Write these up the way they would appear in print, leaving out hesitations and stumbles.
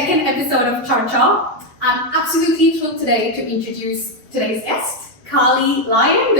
second episode of Charcha. I'm absolutely thrilled today to introduce today's guest, Carlii Lyon,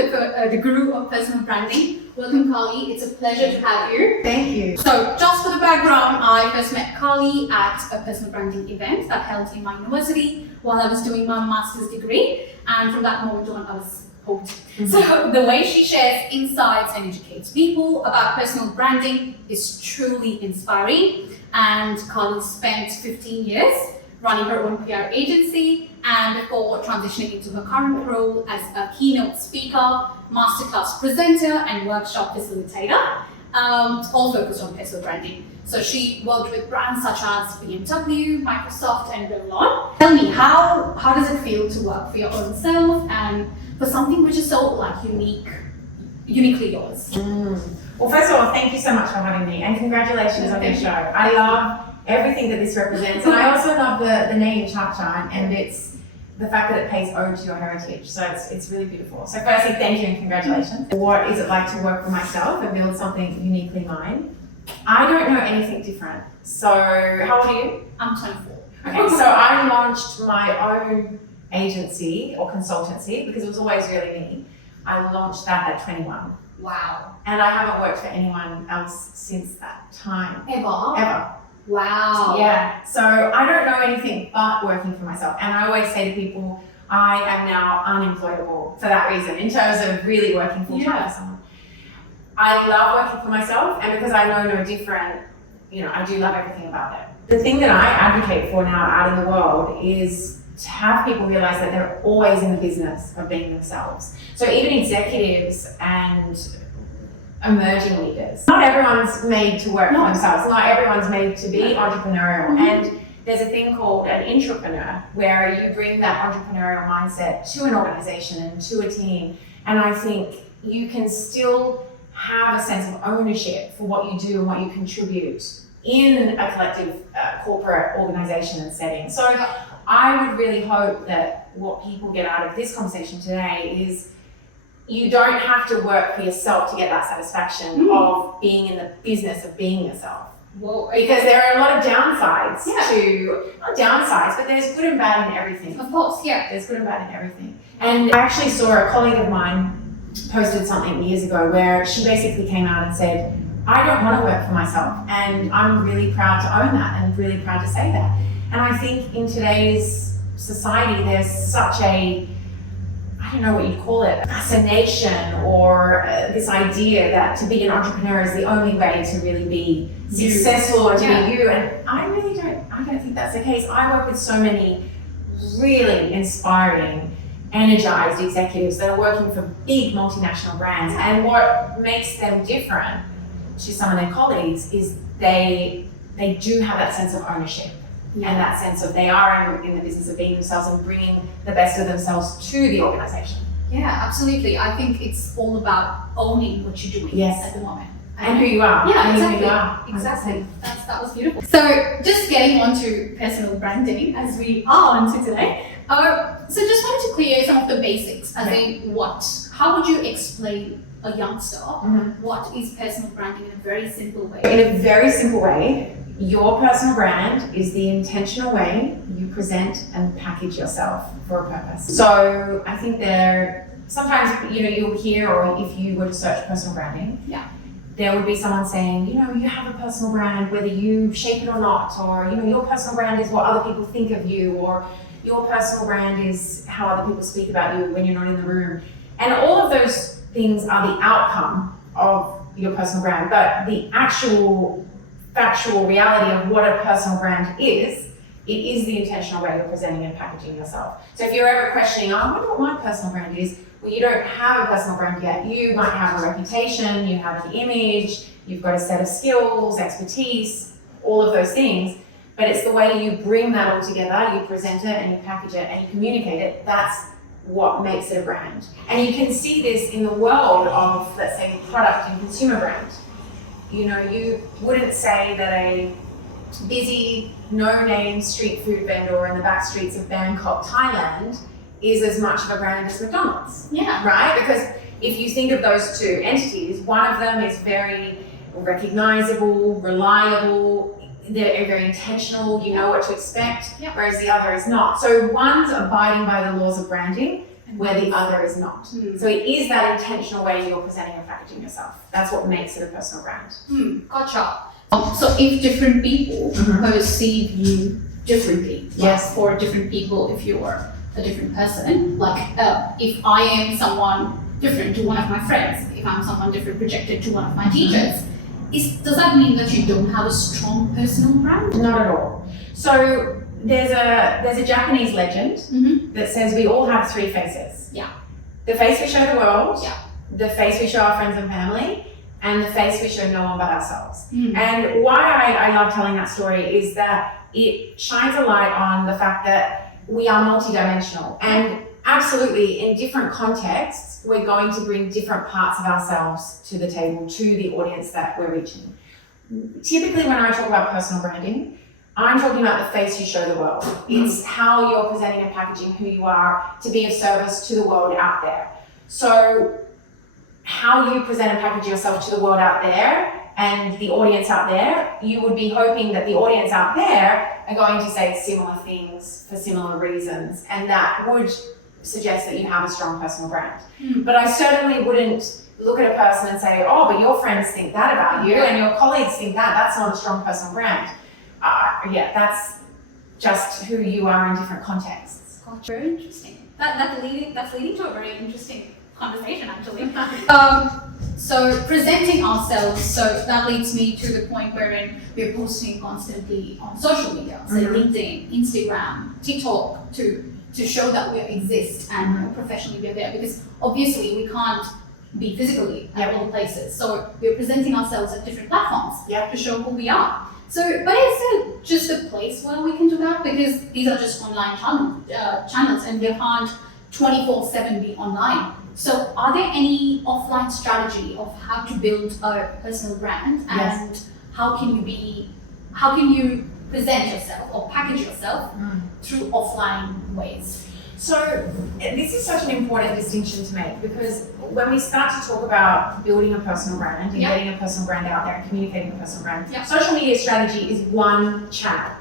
the guru of personal branding. Welcome, Carlii. It's a pleasure to have you. Thank you. So, just for the background, I first met Carlii at a personal branding event that held in my university while I was doing my master's degree, and from that moment on, I was hooked. Mm-hmm. So, the way she shares insights and educates people about personal branding is truly inspiring. And Carlii spent 15 years running her own PR agency, and before transitioning into her current role as a keynote speaker, masterclass presenter, and workshop facilitator, all focused on personal branding. So she worked with brands such as BMW, Microsoft, and Revlon. Tell me, how does it feel to work for your own self and for something which is so uniquely yours? Well, first of all, thank you so much for having me, and congratulations on your show. I love everything that this represents, and I also love the name Charcha, and it's the fact that it pays ode to your heritage. So it's really beautiful. So firstly, thank you and congratulations. What is it like to work for myself and build something uniquely mine? I don't know anything different. So how old are you? I'm 24. Okay, so I launched my own agency or consultancy because it was always really me. I launched that at 21. Wow. And I haven't worked for anyone else since that time. Ever? Wow. Yeah. So I don't know anything but working for myself. And I always say to people, I am now unemployable for that reason, in terms of really working full time for someone. I love working for myself, and because I know no different, I do love everything about it. The thing that I advocate for now out in the world is to have people realize that they're always in the business of being themselves. So even executives and emerging leaders, not everyone's made to work for themselves. Not everyone's made to be entrepreneurial. Mm-hmm. And there's a thing called an intrapreneur, where you bring that entrepreneurial mindset to an organization and to a team. And I think you can still have a sense of ownership for what you do and what you contribute in a collective corporate organization and setting. So I would really hope that what people get out of this conversation today is you don't have to work for yourself to get that satisfaction of being in the business of being yourself. Whoa. Because there are a lot of downsides not downsides, but there's good and bad in everything. Of course, yeah. There's good and bad in everything. And I actually saw a colleague of mine posted something years ago where she basically came out and said, I don't want to work for myself, and I'm really proud to own that and really proud to say that. And I think in today's society, there's such a, I don't know what you'd call it, fascination or this idea that to be an entrepreneur is the only way to really be successful or to be you. And I don't think that's the case. I work with so many really inspiring, energized executives that are working for big multinational brands. And what makes them different to some of their colleagues is they do have that sense of ownership. And that sense of they are in the business of being themselves and bringing the best of themselves to the organization. Yeah, absolutely. I think it's all about owning what you're doing at the moment. And who you are. Yeah, exactly. Who you are. Exactly. That was beautiful. So just getting on to personal branding, as we are onto today. So just wanted to clear some of the basics, as in how would you explain a youngster what is personal branding in a very simple way? In a very simple way, your personal brand is the intentional way you present and package yourself for a purpose. So I think sometimes you'll hear, or if you were to search personal branding, there would be someone saying, you have a personal brand, whether you shape it or not, or your personal brand is what other people think of you, or your personal brand is how other people speak about you when you're not in the room. And all of those things are the outcome of your personal brand, but the actual factual reality of what a personal brand is, it is the intentional way you're presenting and packaging yourself. So if you're ever questioning, I wonder what my personal brand is, well, you don't have a personal brand yet. You might have a reputation, you have an image, you've got a set of skills, expertise, all of those things, but it's the way you bring that all together, you present it and you package it and you communicate it, that's what makes it a brand. And you can see this in the world of, let's say, product and consumer brand. You wouldn't say that a busy, no-name street food vendor in the back streets of Bangkok, Thailand, is as much of a brand as McDonald's. Yeah. Right? Because if you think of those two entities, one of them is very recognizable, reliable. they're very intentional, you know what to expect, Yeah. whereas the other is not. So one's abiding by the laws of branding, where the other is not. So it is that intentional way you're presenting and packaging yourself. That's what makes it a personal brand. Gotcha. So if different people perceive you differently, Yes. for different people, if you're a different person, like if I am someone different to one of my friends, if I'm someone different projected to one of my teachers, does that mean that you don't have a strong personal brand? Not at all. So there's a Japanese legend that says we all have three faces. Yeah. The face we show the world, Yeah. the face we show our friends and family, and the face we show no one but ourselves. Mm. And why I love telling that story is that it shines a light on the fact that we are multidimensional, and absolutely in different contexts we're going to bring different parts of ourselves to the table, to the audience that we're reaching. Typically when I talk about personal branding, I'm talking about the face you show the world. It's how you're presenting and packaging who you are to be of service to the world out there. So how you present and package yourself to the world out there and the audience out there, you would be hoping that the audience out there are going to say similar things for similar reasons, and that would suggest that you have a strong personal brand. But I certainly wouldn't look at a person and say, oh, but your friends think that about you and your colleagues think that. That's not a strong personal brand. That's just who you are in different contexts. Gotcha. Very interesting. That's leading to a very interesting conversation, actually. So presenting ourselves, so that leads me to the point wherein we're posting constantly on social media, say LinkedIn, Instagram, TikTok, to show that we exist and professionally we're there, because obviously we can't be physically at all places. So we're presenting ourselves at different platforms to show who we are. So, but is there just a place where we can do that? Because these are just online channels and they can't 24/7 be online. So are there any offline strategy of how to build a personal brand, and how can you present yourself or package yourself through offline ways? So this is such an important distinction to make, because when we start to talk about building a personal brand and getting a personal brand out there and communicating a personal brand, social media strategy is one channel.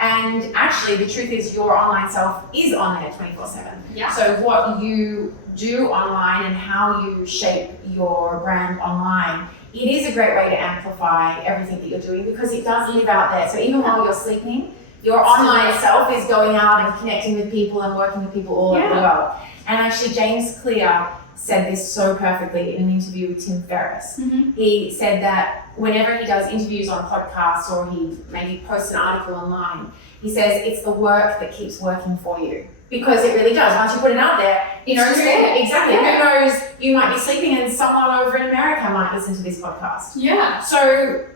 And actually the truth is your online self is on there 24/7. So what you do online and how you shape your brand online, it is a great way to amplify everything that you're doing, because it does live out there. So even while you're sleeping, your online self is going out and connecting with people and working with people all over the world. And actually James Clear said this so perfectly in an interview with Tim Ferriss. He said that whenever he does interviews on podcasts or he maybe posts an article online, he says it's the work that keeps working for you. Because it really does. Once you put it out there, you know, exactly. Who knows, you might be sleeping and someone over in America might listen to this podcast. So,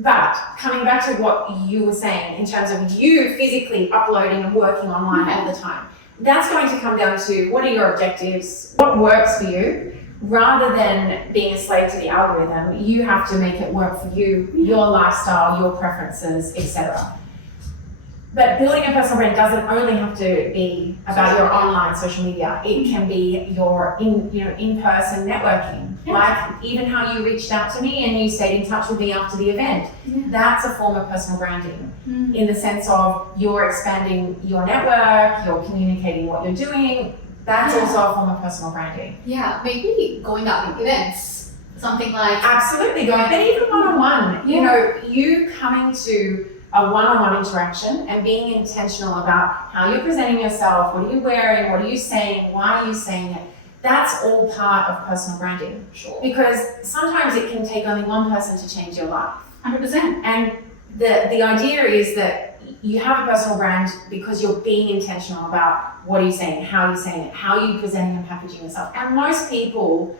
but coming back to what you were saying in terms of you physically uploading and working online all the time, that's going to come down to what are your objectives, what works for you, rather than being a slave to the algorithm. You have to make it work for you, your lifestyle, your preferences, etc. But building a personal brand doesn't only have to be about your online social media. It can be your in-person networking. Like even how you reached out to me and you stayed in touch with me after the event. That's a form of personal branding in the sense of you're expanding your network, you're communicating what you're doing. That's also a form of personal branding. Maybe going out in events, something like... Absolutely, but even one-on-one. You know, you coming to a one-on-one interaction and being intentional about how you're presenting yourself, what are you wearing, what are you saying, why are you saying it. That's all part of personal branding. Because sometimes it can take only one person to change your life. 100%. And the idea is that you have a personal brand because you're being intentional about what are you saying, how are you saying it, how are you presenting and packaging yourself. And most people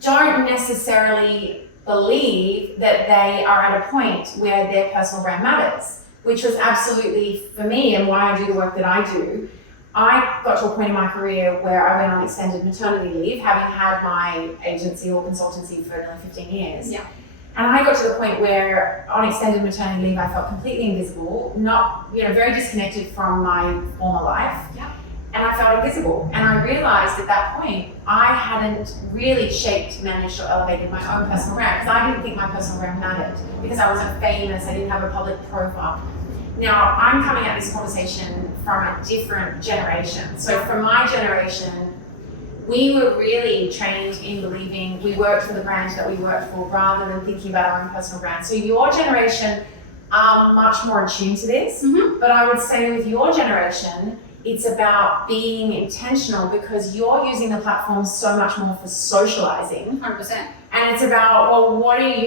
don't necessarily believe that they are at a point where their personal brand matters, which was absolutely for me and why I do the work that I do. I got to a point in my career where I went on extended maternity leave, having had my agency or consultancy for nearly 15 years. And I got to the point where on extended maternity leave, I felt completely invisible, not, very disconnected from my former life. and I felt invisible. And I realized at that point, I hadn't really shaped, managed, or elevated my own personal brand because I didn't think my personal brand mattered because I wasn't famous, I didn't have a public profile. Now, I'm coming at this conversation from a different generation. So from my generation, we were really trained in believing we worked for the brand that we worked for rather than thinking about our own personal brand. So your generation are much more attuned to this, but I would say with your generation, it's about being intentional because you're using the platform so much more for socializing. 100%. And it's about, well,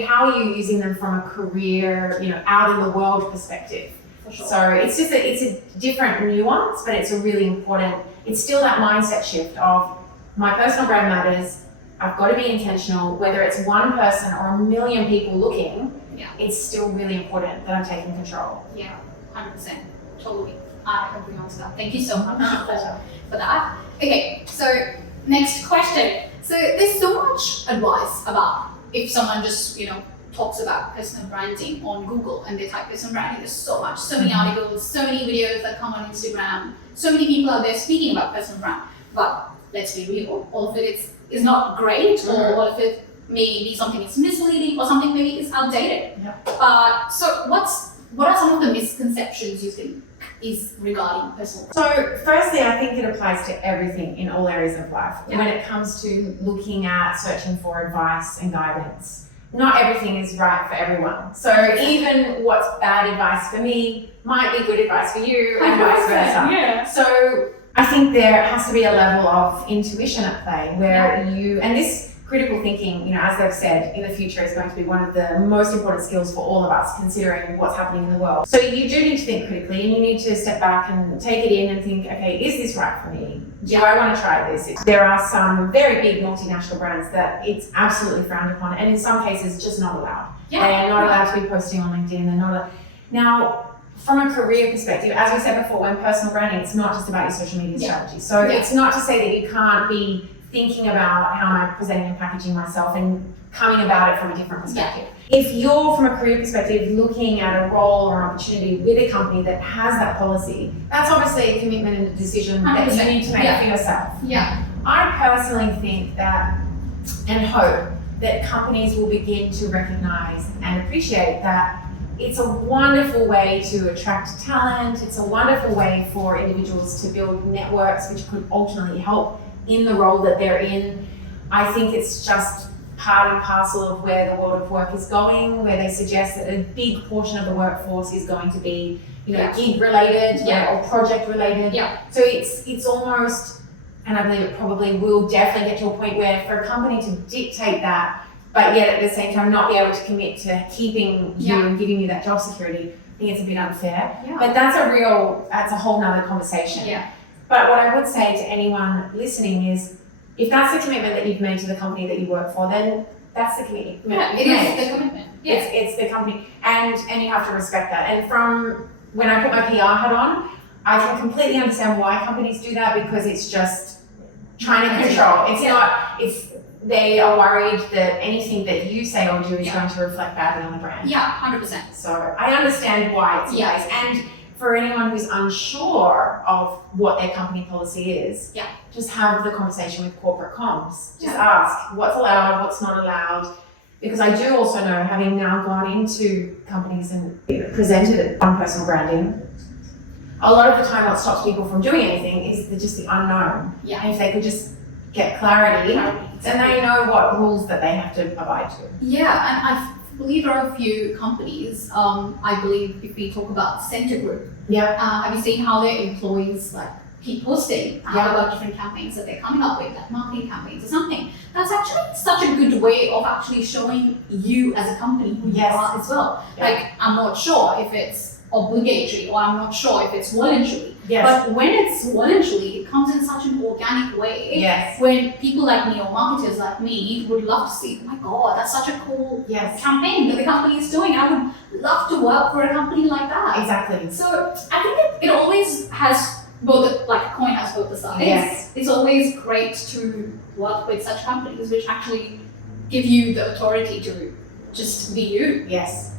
how are you using them from a career, out in the world perspective? For sure. So it's a different nuance, but it's it's still that mindset shift of my personal brand matters, I've got to be intentional, whether it's one person or a million people looking, it's still really important that I'm taking control. Yeah, 100%. Totally. I agree on that. Thank you so much for that. Okay, so next question. So there's so much advice about if someone just, talks about personal branding on Google and they type personal branding, there's so many articles, so many videos that come on Instagram, so many people out there speaking about personal brand. But let's be real, all of it is not great, or all of it may be something is misleading, or something maybe is outdated. So what are some of the misconceptions you think is regarding personal brand? So firstly, I think it applies to everything in all areas of life. When it comes to looking at searching for advice and guidance, not everything is right for everyone. So even what's bad advice for me might be good advice for you and vice versa. Yeah. So I think there has to be a level of intuition at play where and this critical thinking, as they've said, in the future is going to be one of the most important skills for all of us, considering what's happening in the world. So you do need to think critically, and you need to step back and take it in and think, okay, is this right for me? Do I want to try this? There are some very big multinational brands that it's absolutely frowned upon, and in some cases just not allowed. They are not allowed to be posting on LinkedIn. They're not now, from a career perspective, as we said before, when personal branding, it's not just about your social media strategy. So it's not to say that you can't be thinking about how am I presenting and packaging myself and coming about it from a different perspective. If you're, from a career perspective, looking at a role or an opportunity with a company that has that policy, that's obviously a commitment and a decision that you need to make for yourself. I personally think that and hope that companies will begin to recognize and appreciate that it's a wonderful way to attract talent. It's a wonderful way for individuals to build networks which could ultimately help in the role that they're in. I think it's just part and parcel of where the world of work is going, where they suggest that a big portion of the workforce is going to be, gig related or project related. So it's almost, and I believe it probably will definitely get to a point where for a company to dictate that, but yet at the same time not be able to commit to keeping you and giving you that job security, I think it's a bit unfair. But that's a whole nother conversation. But what I would say to anyone listening is, if that's the commitment that you've made to the company that you work for, then that's the commitment. It is the commitment. It's the company, and you have to respect that. And from when I put my PR hat on, I can completely understand why companies do that, because it's just trying to control. They are worried that anything that you say or do is going to reflect badly on the brand. 100%. So I understand why it's the case. And for anyone who's unsure of what their company policy is, just have the conversation with corporate comms. Just ask what's allowed, what's not allowed. Because I do also know, having now gone into companies and presented on personal branding, a lot of the time what stops people from doing anything is just the unknown. And if they could just get clarity, then they know what rules that they have to abide to. And I believe there are a few companies, I believe if we talk about Center Group, have you seen how their employees keep posting about different campaigns that they're coming up with, like marketing campaigns or something? That's actually such a good way of actually showing you as a company who you are as well. I'm not sure if it's obligatory or I'm not sure if it's voluntary. But when it's voluntary, it comes in such an organic way. When people like me or marketers like me would love to see, oh my God, that's such a cool campaign that the company is doing. I would love to work for a company like that. Exactly. So I think it always has both, like a coin has both the sides. It's always great to work with such companies which actually give you the authority to just be you.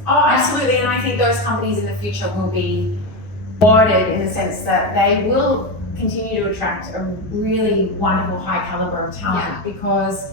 Oh, absolutely. And I think those companies in the future will be rewarded in the sense that they will continue to attract a really wonderful high caliber of talent because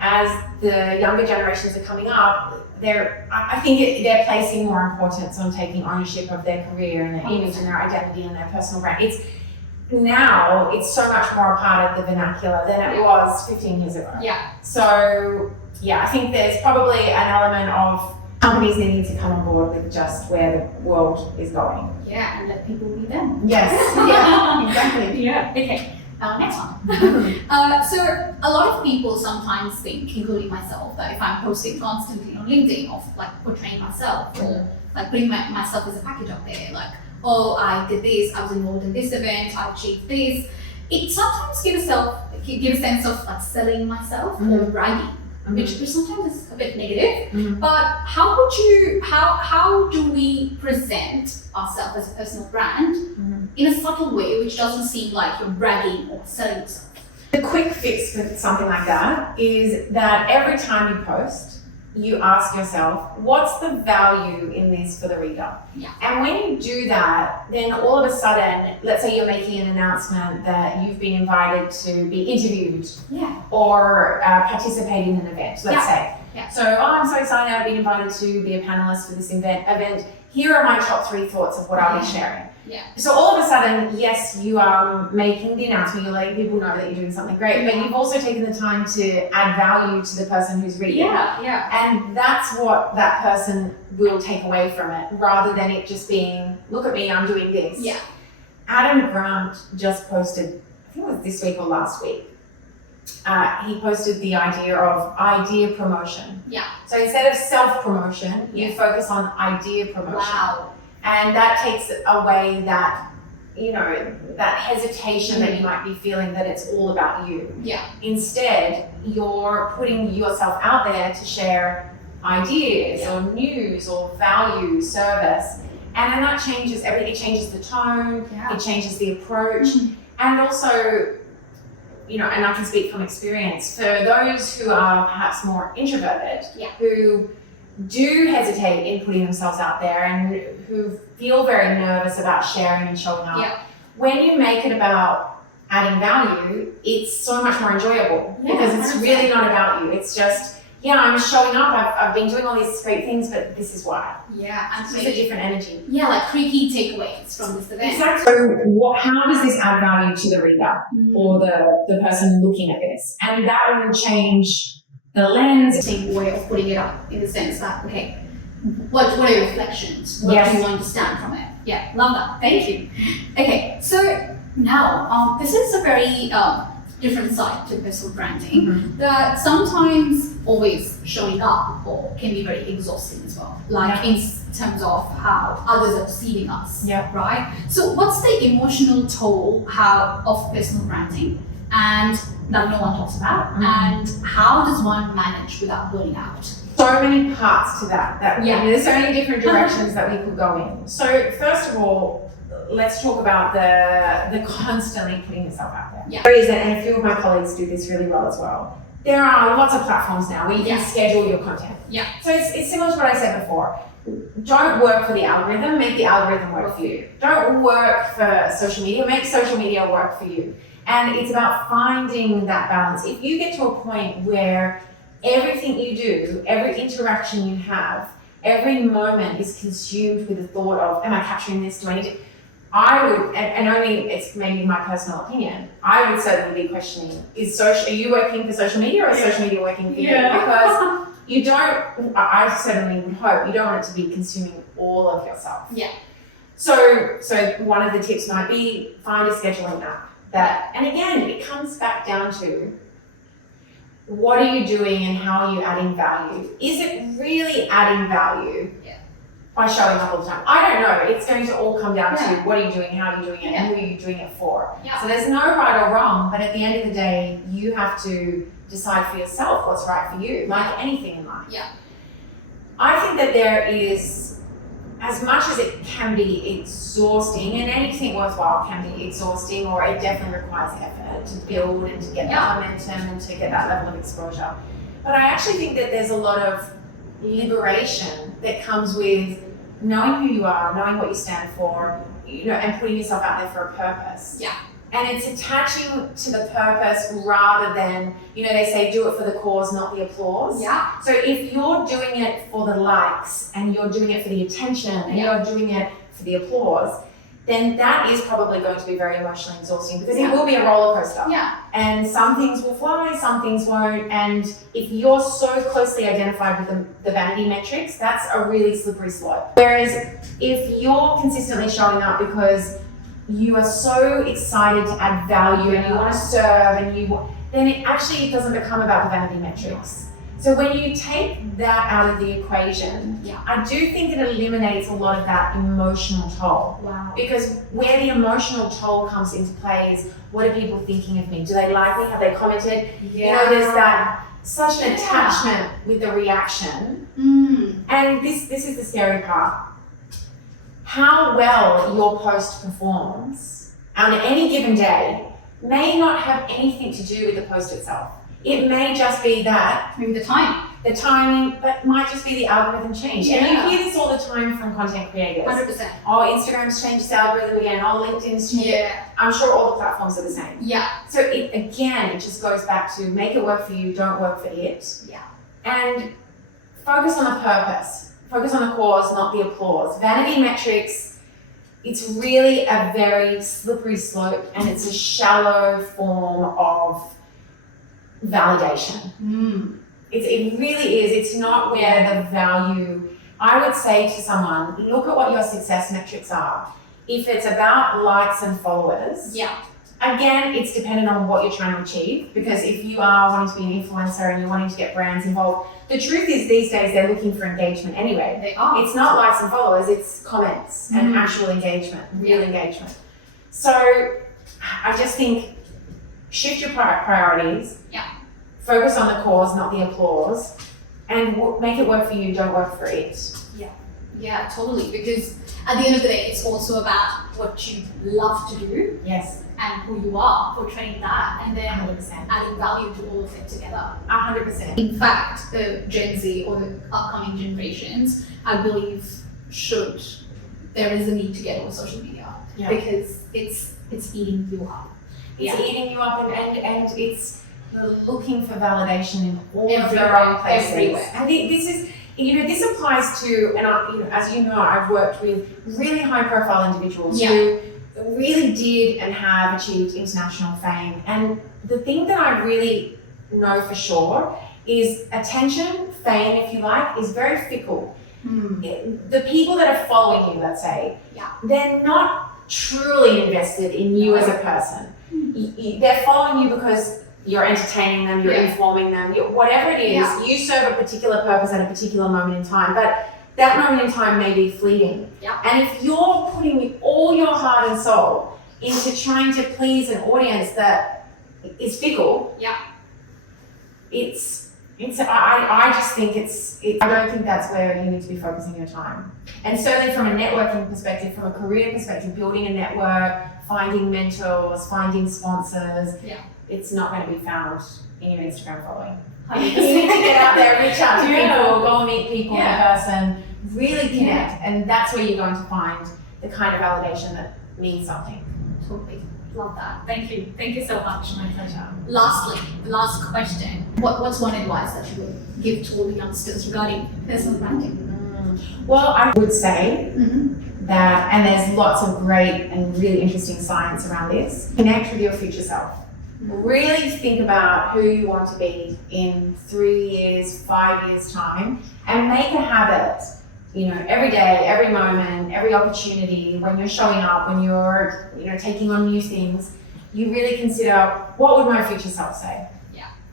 as the younger generations are coming up, I think they're placing more importance on taking ownership of their career and their image and their identity and their personal brand. It's so much more a part of the vernacular than it was 15 years ago. Yeah. So I think there's probably an element of companies needing to come on board with just where the world is going. Yeah, and let people be them. Yes. Yeah, exactly. Yeah. Okay. Next one. So a lot of people sometimes think, including myself, that if I'm posting constantly on LinkedIn of like portraying myself or like putting myself as a package up there, like, oh, I did this, I was involved in this event, I achieved this, it sometimes gives a sense of like selling myself or bragging, which sometimes is a bit negative. But how do we present ourselves as a personal brand in a subtle way which doesn't seem like you're bragging or selling yourself? The quick fix for something like that is that every time you post, you ask yourself, what's the value in this for the reader? Yeah. And when you do that, then all of a sudden, let's say you're making an announcement that you've been invited to be interviewed or participate in an event, let's say. Yeah. So, I'm so excited I've been invited to be a panelist for this event. Here are my top 3 thoughts of what I'll be sharing. Yeah. So all of a sudden, yes, you are making the announcement, you're letting people know that you're doing something great, but you've also taken the time to add value to the person who's reading. Yeah. And that's what that person will take away from it, rather than it just being, look at me, I'm doing this. Yeah. Adam Grant just posted, I think it was this week or last week, he posted the idea of idea promotion. Yeah. So instead of self-promotion, you focus on idea promotion. Wow. And that takes away that, that hesitation that you might be feeling that it's all about you. Yeah. Instead, you're putting yourself out there to share ideas or news or value, service. And then that changes everything. It changes the tone, it changes the approach. And also, and I can speak from experience, for those who are perhaps more introverted, who do hesitate in putting themselves out there and who feel very nervous about sharing and showing up, when you make it about adding value, it's so much more enjoyable because it's really not about you. It's just, I'm showing up, I've been doing all these great things, but this is why. Yeah, and it's just a different energy. Yeah, like 3 key takeaways from this event. Exactly. So how does this add value to the reader or the person looking at this? And that will change the lens. Same way of putting it up in the sense that, okay, what are your reflections? What do you understand from it? Yeah, love that. Thank you. Okay, so now this is a very different side to personal branding that sometimes always showing up or can be very exhausting as well. Like in terms of how others are perceiving us, right? So what's the emotional toll of personal branding and that no one talks about, and how does one manage without burning out? So many parts to that. There's so many different directions that we could go in. So first of all, let's talk about the constantly putting yourself out there. Yeah. And a few of my colleagues do this really well as well. There are lots of platforms now where you can schedule your content. Yeah. So it's similar to what I said before. Don't work for the algorithm, make the algorithm work for you. Don't work for social media, make social media work for you. And it's about finding that balance. If you get to a point where everything you do, every interaction you have, every moment is consumed with the thought of, am I capturing this? Do I need to? I would, and only it's maybe my personal opinion, I would certainly be questioning, are you working for social media or is social media working for you? Because you don't, I certainly would hope, you don't want it to be consuming all of yourself. Yeah. So one of the tips might be find a scheduling app. And again, it comes back down to what are you doing and how are you adding value? Is it really adding value by showing up all the time? I don't know. It's going to all come down to what are you doing, how are you doing it, and who are you doing it for. Yeah. So there's no right or wrong, but at the end of the day, you have to decide for yourself what's right for you, like anything in life. Yeah. I think that there is, as much as it can be exhausting, and anything worthwhile can be exhausting, or it definitely requires effort to build and to get that momentum and to get that level of exposure. But I actually think that there's a lot of liberation that comes with knowing who you are, knowing what you stand for, and putting yourself out there for a purpose. Yeah. And it's attaching to the purpose rather than, they say do it for the cause, not the applause. Yeah. So if you're doing it for the likes and you're doing it for the attention and you're doing it for the applause, then that is probably going to be very emotionally exhausting because it will be a roller coaster. Yeah. And some things will fly, some things won't. And if you're so closely identified with the vanity metrics, that's a really slippery slope. Whereas if you're consistently showing up because you are so excited to add value and you want to serve then it actually doesn't become about the vanity metrics. So when you take that out of the equation, I do think it eliminates a lot of that emotional toll. Wow. Because where the emotional toll comes into play is, what are people thinking of me? Do they like me? Have they commented? Yeah. There's that such an attachment with the reaction. And this is the scary part. How well your post performs on any given day may not have anything to do with the post itself. It may just be that, maybe the timing, but might just be the algorithm change. Yeah. And you hear this all the time from content creators. 100%. Oh, Instagram's changed its algorithm again. Oh, LinkedIn's changed. Yeah. I'm sure all the platforms are the same. Yeah. So it just goes back to make it work for you, don't work for it. Yeah. And focus on the purpose. Focus on the cause, not the applause. Vanity metrics, it's really a very slippery slope and it's a shallow form of validation. It really is. It's not where the value, I would say to someone, look at what your success metrics are. If it's about likes and followers, again, it's dependent on what you're trying to achieve, because if you are wanting to be an influencer and you're wanting to get brands involved, the truth is these days they're looking for engagement anyway. They are. It's not likes and followers, it's comments and actual engagement, real engagement. So I just think shift your priorities. Focus on the cause, not the applause, and make it work for you, don't work for it. Yeah, totally. Because at the end of the day, it's also about what you love to do. Yes. And who you are, portraying that, and then 100%. adding value to all of it together. 100%. In fact, the Gen Z or the upcoming generations, I believe, there is a need to get on social media because it's eating you up. It's eating you up, and it's looking for validation in all of the Everywhere, wrong places. everywhere. I think this is, this applies to, and as you know, I've worked with really high-profile individuals who really did and have achieved international fame. And the thing that I really know for sure is attention, fame, if you like, is very fickle. The people that are following you, let's say, they're not truly invested in you as a person. They're following you because you're entertaining them, you're informing them, whatever it is, you serve a particular purpose at a particular moment in time. But that moment in time may be fleeting. And if you're putting all your heart and soul into trying to please an audience that is fickle, I just think I don't think that's where you need to be focusing your time. And certainly from a networking perspective, from a career perspective, building a network, finding mentors, finding sponsors, it's not going to be found in your Instagram following. You need to get out there, reach out to people, go and meet people in person, really connect, and that's where you're going to find the kind of validation that means something. Totally. Love that. Thank you. Thank you so much. My pleasure. Lastly, last question. What's one advice that you would give to all the youngsters regarding personal branding? Well, I would say that, and there's lots of great and really interesting science around this, connect with your future self. Really think about who you want to be in 3 years, 5 years time, and make a habit, every day, every moment, every opportunity, when you're showing up, when you're, taking on new things, you really consider, what would my future self say?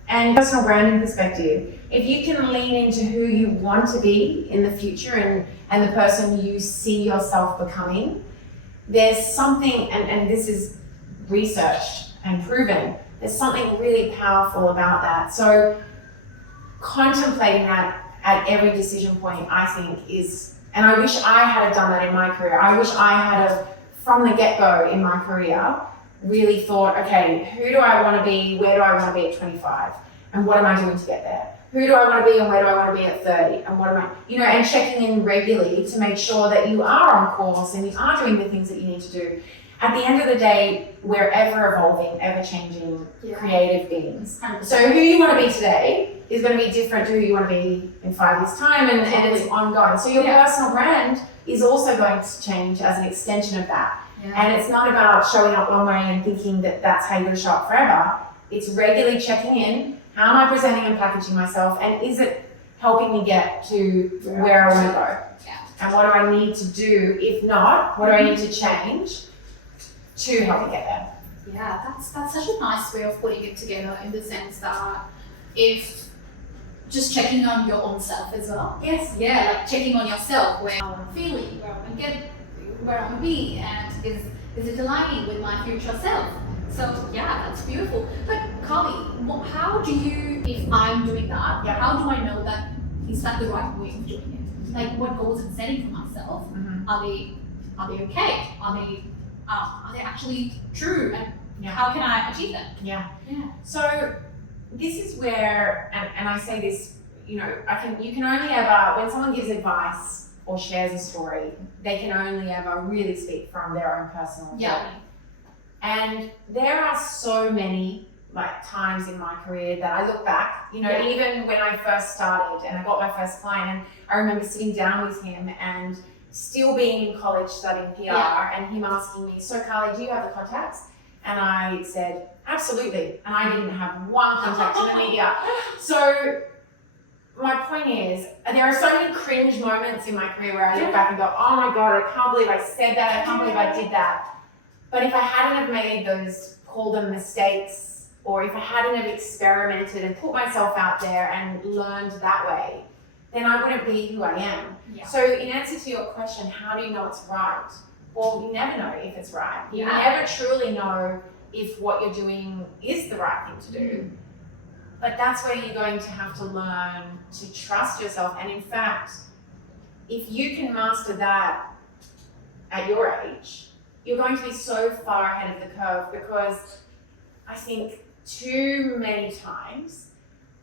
And personal branding perspective, if you can lean into who you want to be in the future and the person you see yourself becoming, there's something, and this is researched and proven, there's something really powerful about that. So contemplating that at every decision point, I think is, and I wish I had done that in my career. I wish I had, from the get-go in my career, really thought, okay, who do I want to be? Where do I want to be at 25? And what am I doing to get there? Who do I want to be and where do I want to be at 30? And what am I, and checking in regularly to make sure that you are on course and you are doing the things that you need to do. at the end of the day, we're ever evolving, ever changing, creative beings. 100%. So who you want to be today is going to be different to who you want to be in 5 years' time, and it's ongoing. So your personal brand is also going to change as an extension of that. And it's not about showing up one way and thinking that that's how you're going to show up forever. It's regularly checking in. How am I presenting and packaging myself? And is it helping me get to where I want to go? And what do I need to do? If not, what do I need to change to help me get there? Yeah, that's such a nice way of putting it together, in the sense that if just checking on your own self as well. Yes. Yeah, like checking on yourself, where I'm feeling, where I'm gonna get, where I'm gonna be, and is it aligning with my future self? So yeah, that's beautiful. But Carlii, how do you, if I'm doing that, how do I know that is that the right way of doing it? Like, what goals I'm setting for myself, are they okay? Are they actually true? And how can I achieve them? Yeah. So this is where, and I say this, you know, you can only ever, when someone gives advice or shares a story, they can only ever really speak from their own personal journey. And there are so many times in my career that I look back, you know, even when I first started and I got my first client, and I remember sitting down with him and still being in college studying PR, and him asking me, so Carlii, do you have the contacts? And I said, absolutely. And I didn't have one contact in the media. So my point is, there are so many cringe moments in my career where I look back and go, oh my God, I can't believe I said that. I can't believe I did that. But if I hadn't have made those, call them mistakes, or if I hadn't have experimented and put myself out there and learned that way, then I wouldn't be who I am. So in answer to your question, how do you know it's right? Well, you never know if it's right. You never truly know if what you're doing is the right thing to do. But that's where you're going to have to learn to trust yourself. And in fact, if you can master that at your age, you're going to be so far ahead of the curve, because I think too many times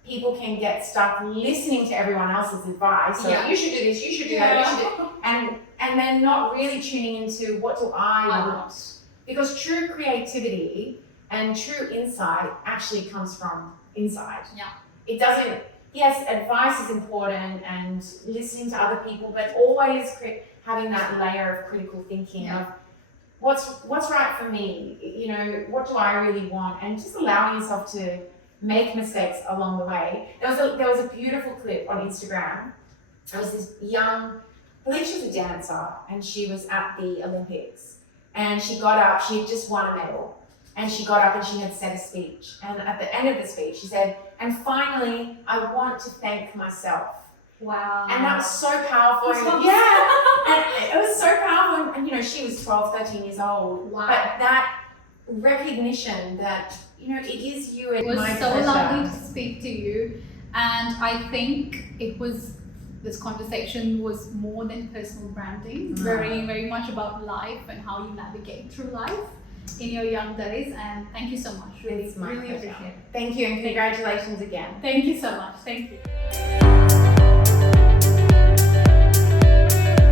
people can get stuck listening to everyone else's advice. So you should do this, you should do that, you should do, and then not really tuning into what do I want. Because true creativity and true insight actually comes from inside. It doesn't, yes, advice is important and listening to other people, but always having that layer of critical thinking of what's right for me, you know, what do I really want, and just allowing yourself to make mistakes along the way. There was a beautiful clip on Instagram. There was this young, I believe she was a dancer, and she was at the Olympics, and she got up, she had just won a medal, and she got up and she had said a speech, and at the end of the speech she said, and finally I want to thank myself. Wow. And that was so powerful. And it was so powerful, and you know, she was 12, 13 years old. But that recognition that, you know, it is you and my pleasure. It was so lovely to speak to you, and I think this conversation was more than personal branding, very, very much about life and how you navigate through life in your young days. And thank you so much. Really, it's my really pleasure. appreciate it. Thank you, and congratulations again. Thank you so much. Thank you.